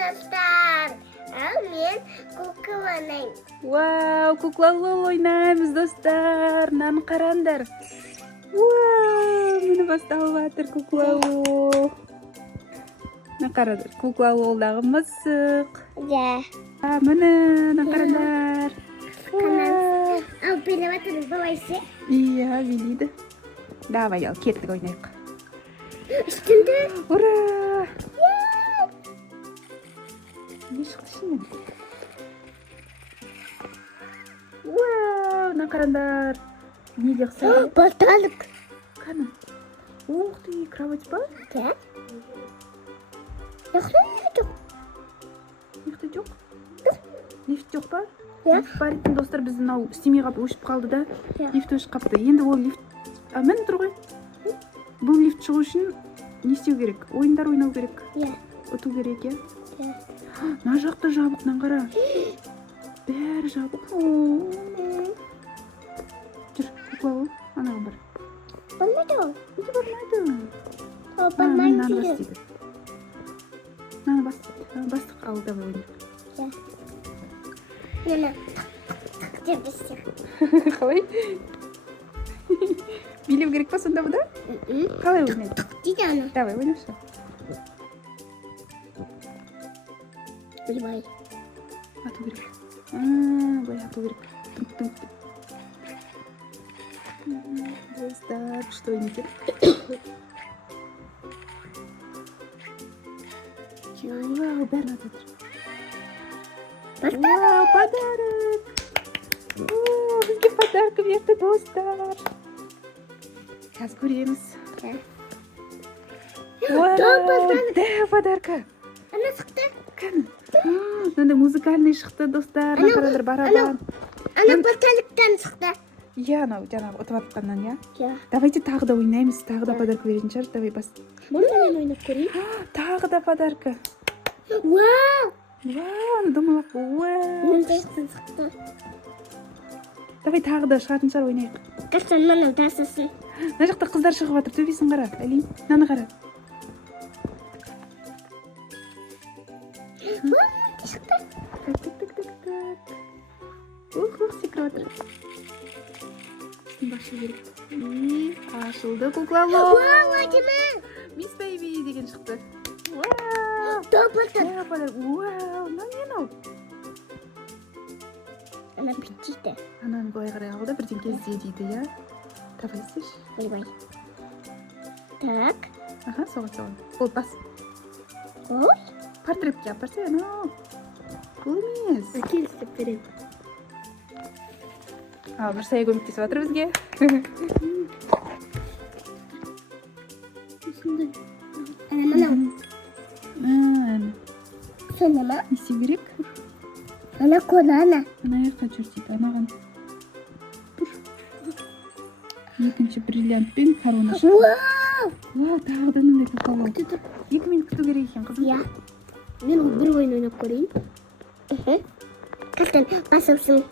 dostlar. Al men kukla o'ynayman. Вау, куклалы ойнаймыз, достар. Мынаны қараңдар. Вау, мені басталып жатыр куклалы. Мына қараңдар, куклалы олдағы мысық. Ja. Міне қараңдар. Al bilib atırız babası. Иә, билейді. Давай, ал, кеттік ойнайық. Üstünde. Ура! Не шықты ішінен? Вау, мына қараңдар. Не де ұқсайды? Батаlık. Қаны? Ух ты, кровать бар? Ja. Yok ne yok. Лифті жоқ? Лифт жоқ па? Иә. Лифт бар екен, достар, біз мынау істемей қалып өшіп қалды да. Иә. Лифт өшіп қапты. Енді ол лифт... Мін тұр ғой. Бұл лифт шығу үшін не істеу керек? Ойындар ойнау керек. Ja. Ұту керек, е? Ja. Мына жақта жабық, мынаны қара. Бәрі жабық. Жүр, кукла ол. Анаған бар. Olmadı o. Неге бармайды? O Мынаны parmağını бас sürüyor. дейді. Мынаны бас дейді. Бастық ал, давай ойнайық. Ja. Yana. Cebisi. Қалай? Билеу керек па сонда бұда? Қалай ойнайды? Дейді ана. Давай, ойнашы. Bilmay. Ату керек. Былай ату керек. Тынқ-тынқ деп. Достар, что ойнайтын? Вау, бәрін атып отыр. Вау, подарок! О, бізге подарка берді, достар. Қазір көреміз. Ja. Вау, подарок. да, подарка. Ana çıktı. Қане? Мынандай музыкальный шықты, достар. Мына қараңдар, барабан. Ana batalıktan çıktı. Иә, анау жаңағы ұтып жатқаннан, иә. Ja. Давайте тағы да ойнаймыз, тағы да подарка беретін шығар. Давай бас. Bunu ben oynayıp göreyim. Тағы да подарка. Wow. Вау, домалақ. Вау. Mıntırsın çıktı. Давай тағы да шығатын шығар, ойнайық. Kaçtan bana tasasın. Мына жақта қыздар шығып жатыр, төбесін қара. Әлем, мынаны қара. Çıktı. Так, так, так, так, так. Ух, секіріп жатыр. Башы керек. И ашылды куклалы. Wow, acıma. Мисс Бэйби деген шықты. Вау. Топлатın. Тағы подарок. Вау, мынау не мынау? Ana bitti. Ананы былай қарай ал да бірден кезде дейді, иә? Давай істеші. Bilmay. Так. Аха, соған. Ол бас. Ой. Портретке апарса, анау. Бұл емес. Akil seferim. Ал, Нұрсая көмектесіп жатыр бізге. Üstünde. Ana. Не Sonra mı? істеу керек? Ana konu ana. Ана жаққа жүр дейді, анаған. Тұр. Екінші бриллиантпен корона шығады. Wow. Вау, тағы да мынандай куклалы. Dur. 2 минут күту керек екен, қызым. Ya. Ben bir oyun oynayıp göreyim. Kaçtan basılsın. Иә,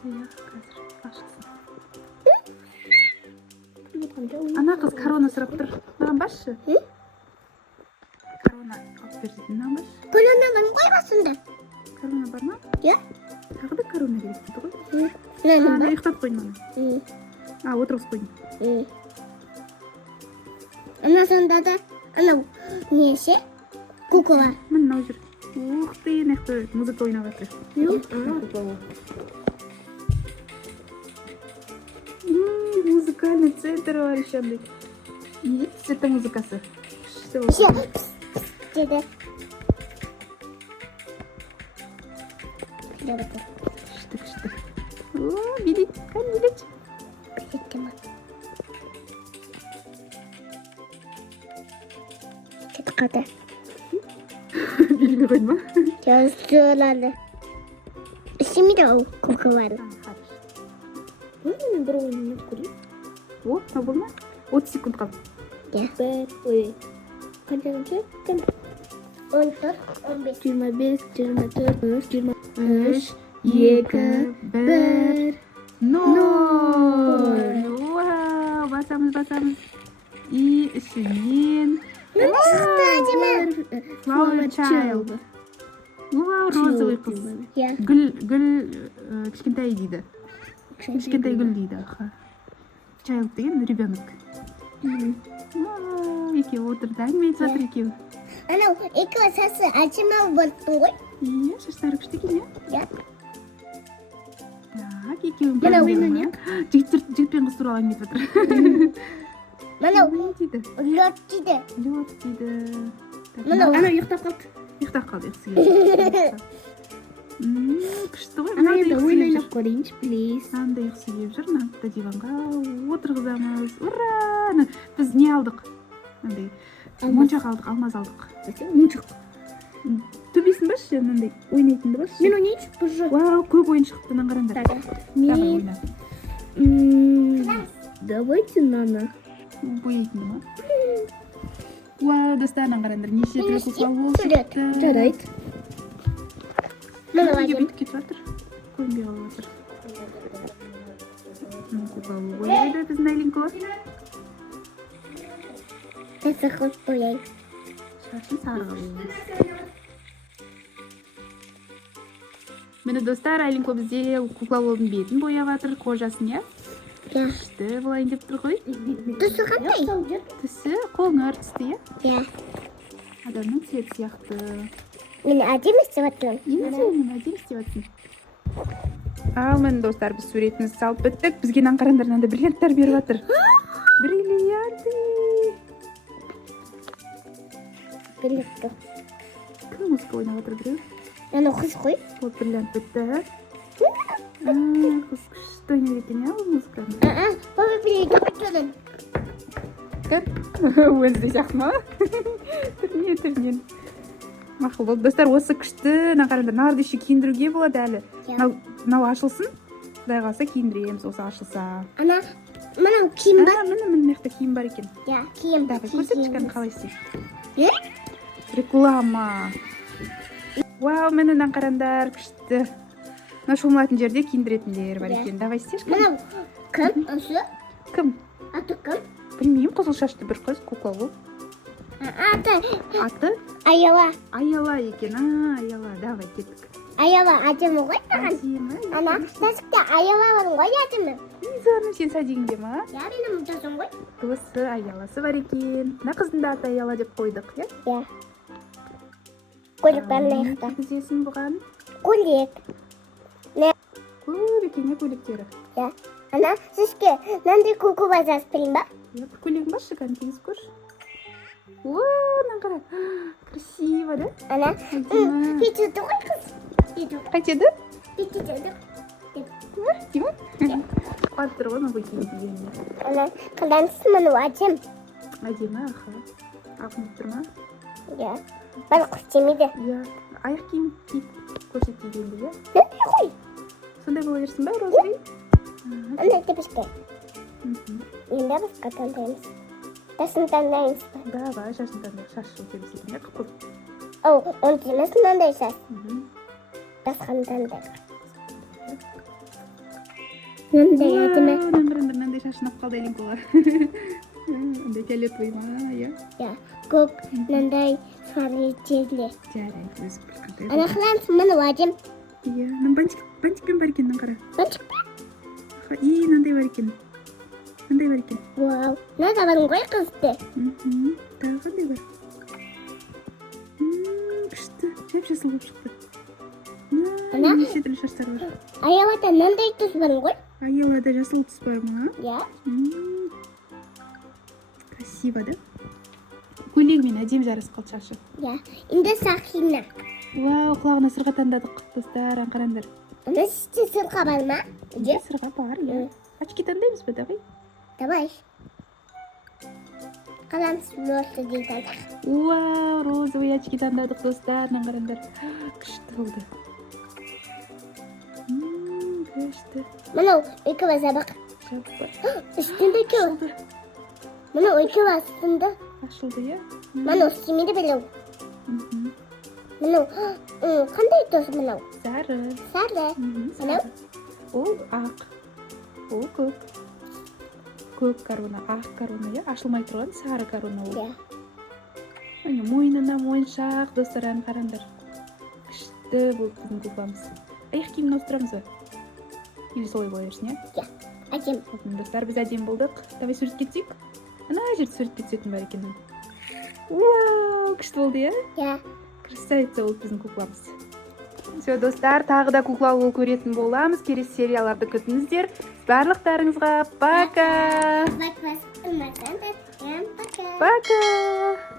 қазір ашылсын. Ана қыз корона сұрап тұр. Маған басшы. Корона алып бер дейді. Маған басшы. Kolondan koymasın da. Корона бар ма? Ya. Тағы да корона керек дейді ғой. Ne Ана var? ұйықтап қойын оны. Отырғыз қойын. Ondan sonra da ana neyse kukla. Міне мынау жүр. Ух ты, мына жақта музыка ойнап жатыр. Музыкальный центр бар еще андай. Не цвета музыкасы. Күшті болды. Все. Dedi. Şuraya bakın. Күшті. О, билет. Кәне билет. Bitti mi? Kötü kadar. Билмей қойды ма? Yazıyorlardı. İsmi de o koku var. Хорошо. Bir oyunu kurayım. О, мынау бұл ма? 30 секунд қалды. Ya. Ой. Kaçıncı? 14, 15. 25, 24, 25, 2, 1, 0. Вау, басамыз. И ішінен Ne çıktı acaba? Flower Child. Вау, розовый қыз. Иә. Гүл кішкентай дейді. Кішкентай гүл дейді. Аха. Child деген ребенок. Екеуі отырды, әңгіме айтып жатыр екеуі. Анау екеуі сасы әжімау болыптың ғой. Иә, шаштары күшті екен, иә? Иә. Так, екеуі Мынау не? жігітпен қыз туралы әңгіме айтып жатыр. Мынау Не дейді? лед дейді. Лед дейді. Мынау анау ұйықтап қалды. ұйықтап қалды, ұйқысы келді. Күшті ғой. Ана енді ойнап көрейінші, плиз. Мынандай ұйқысы келіп жүр. Мына диванға отырғызамыз. Ура! Біз не алдық? Мынандай моншақ алдық, алмаз алдық. Моншақ. Төбесін басшы, мынандай ойнайтынды басшы. Мен ойнайыншы, бұл жоқ. Вау, көп ойын шықты, мынаны қараңдар. Мен... Ойна. Давайте нана. Бояйтынды ма? Вау, достар, мынаны қараңдар. Неше түрлі кукла болып шықты. Жарайды. Мына Неге лайым. бүйтіп кетіп жатыр? Көрінбей қалып жатыр. Кукла болып ойнайды біздің Айлинко. Тәсі қыз бояй. Шашын сары қылып. Міне достар, Айлинко бізде кукла болудың бетін бояп жатыр, кожасын, иә? Иә. Күшті болайын деп тұр ғой. Түсі қандай? Түсі қоңыр түсті, иә? Иә. Адамның цвет сияқты. Мен әдемі істеп жатырмын. Мен әдемі істеп жатырмын. Ал міне достар, біз суретімізді салып біттік. Бізге мынаны қараңдар, мынандай бриллианттар беріп жатыр. Бриллианты. Бриллиантты. Кім музыка ойнап жатыр біреу? Анау қыз ғой. Вот бриллиант бітті. Қыз күшті ойнайды екен, иә, ол музыканы. Бабы бриллиантты бітті. Кім? Өзі сияқты ма? Түрінен. Мақұл болды. Достар, осы күшті, мына қараңдар, нарды еще киіндіруге болады әлі. Мынау ашылсын, құдай қаласа киіндіреміз, осы ашылса. Мынау киім бар. Міне мына жақта киім бар екен. Иә, киім бар. Көрсетші қалай істейді. Е? Реклама. Вау, міне мына қараңдар, күшті. Мына шомылатын жерде киіндіретіндер бар екен. Давай істеші. Мынау кім? Осы? Кім? Аты кім? Білмеймін, қызыл шашты бір қыз, кукла ол. Аты? Аты? Аяла. Аяла екен. Аяла, давай кеттік. Аяла әдемі ғой саған. Әдемі. Ана, тәсікте аяла бар ғой әдемі. Низаным, сен сәдегіңде ма? Иә, менің ұмытасың ғой. Досы аяласы бар екен. Мына қыздың да аты Аяла деп қойдық, иә? Иә. Көлік бар мына Не жақта. кигізесің бұған? Көлік. Көп екен, көліктері. Иә. Ана, сізге мынандай көкі бар жазып берейін ба? Бір көйлегің бар шыған, кигізіп көрші. Мынаны қара. Красиво, да? Ана, Әдемі. кетеді ғой қыз. Қайтеді? Кетеді. Дима? Қуат тұр ғой, мына киім. Ана, қадансыз мұны әдем. Әдемі, аха. Ақынып тұр ма? Иә. Бар құс демейді. Иә. Аяқ киім киіп көрсетейді, иә? Нәпей ғой. Сондай бола берсін ба, розовый? Ана, тепішке. Енді басқа таңдаймыз. Тасын таңдаймыз ба? Давай, шашын таңдай. Шашы өтеміз екен, қыз. Оу, оны демес мынандай шаш. Басқаны таңдайық. Мынандай әдемі. Мынандай шашынап қалды Айлинкоға. Мындай фиолетовый ма, иә? Иә, көк, мынандай сары жерле. Жарайды, өзі бір қандай. Ана қылаңыз, мұны әдем. Иә, бантикпен бар екен, қара. Бантик па? Мынандай бар екен. Мынандай бар екен. Вау, мына да бар ғой қызды. Тағы қандай бар? Күшті, жап-жасыл болып шықты. Ана? Неше түрлі шаштар бар. Аялада мынандай түс бар ғой. Аялада жасыл түс бар ма? Иә. Красиво, да? Көйлегімен әдемі жарасып қалды шашы. Иә, енді сақина. Вау, құлағына сырға таңдадық, достар, қараңдар. Ана сізде сырға бар ма? Үйде? Сырға бар, иә. Очки таңдаймыз ба, давай? Давай. Қаламыз розы дейді. Вау, розовый очки таңдадық, достар, қараңдар. Күшті болды. Күшті. Мынау екі базабақ. Үстінде кеу. Мынау екі астында. Ашылды, иә? Мынау істемейді білеу. Мынау қандай тоз мынау? Сары. Сары. Мынау? Ол ақ. Ол көк. Көк корона, ақ корона, иә? Ашылмай тұрған сары корона ол. Иә. Мойнына моншақ, достар, қараңдар. Күшті. күшті болды біздің кукламыз. Аяқ киімін ауыстырамыз ба? Или солай бола берсін, иә? Әдем. Достар, біз әдем болдық. Давай суретке түсейік. Ана жерде суретке түсетін бар екен. Вау, күшті болды, иә? Иә. Красавица болды біздің кукламыз. Все, достар, тағы да кукла ол көретін боламыз. Келесі серияларды күтіңіздер. Барлықтарыңызға пока! Лайк басып, ұнатсаңдар, пока. Пока!